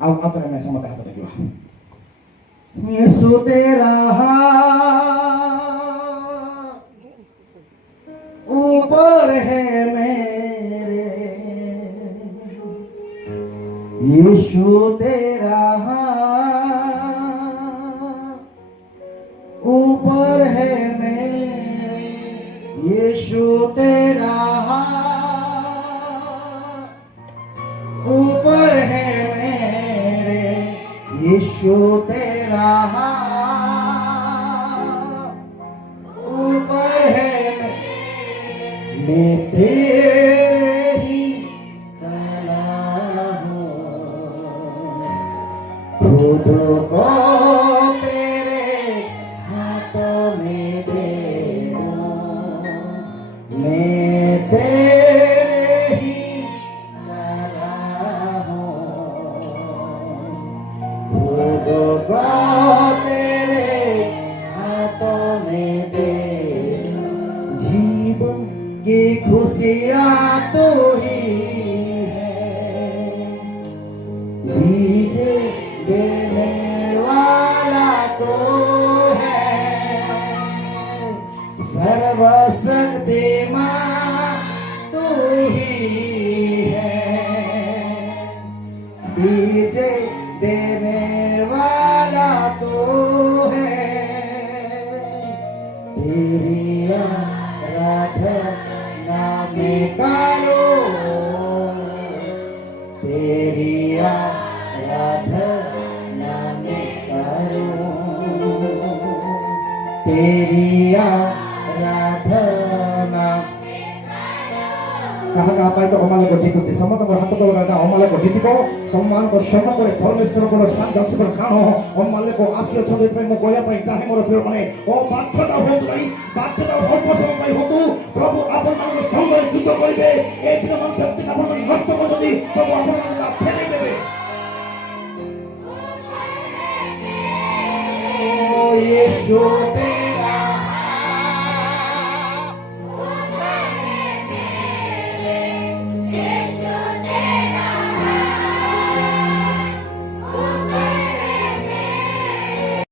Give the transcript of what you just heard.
आओ आपने मैं समझ आता था क्यों यीशु तेरा ऊपर है मेरे यीशु तेरा ऊपर है मेरे यीशु तेरा ऊपर है मेरे यीशु तेरा ऊपर है मैं तेरे ही काला हूँ खुद को तेरे हाथों में दे दूँ मैं तेरे ही काला हूँ खुद को तेरे हाथों में दे जीवन की खुशियाँ तो ही है बीजे देने वाला तो है सर्वशक्तिमान तू ही है बीजे देने वाला तो है तेरी आराधना में करो तेरी आराधना में करो तेरी आराधना कहा कहा पाई तो हमारे को जीतो थी समझ तो हाथ तो रहा हमारे को जीती को सम्मान को क्षमा करे परमेश्वर को शांत दस पर खानो हमारे को आशीर्वाद छोड़े पे मो गोया पाई चाहे मोर प्रिय माने ओ बाध्यता हो नहीं बाध्यता अल्प समय पाई हो तू प्रभु आपन मान संग रे युद्ध करिवे ए दिन मन व्यक्ति आपन मान नष्ट कर जदी प्रभु आपन मान फेले देबे ओ यीशु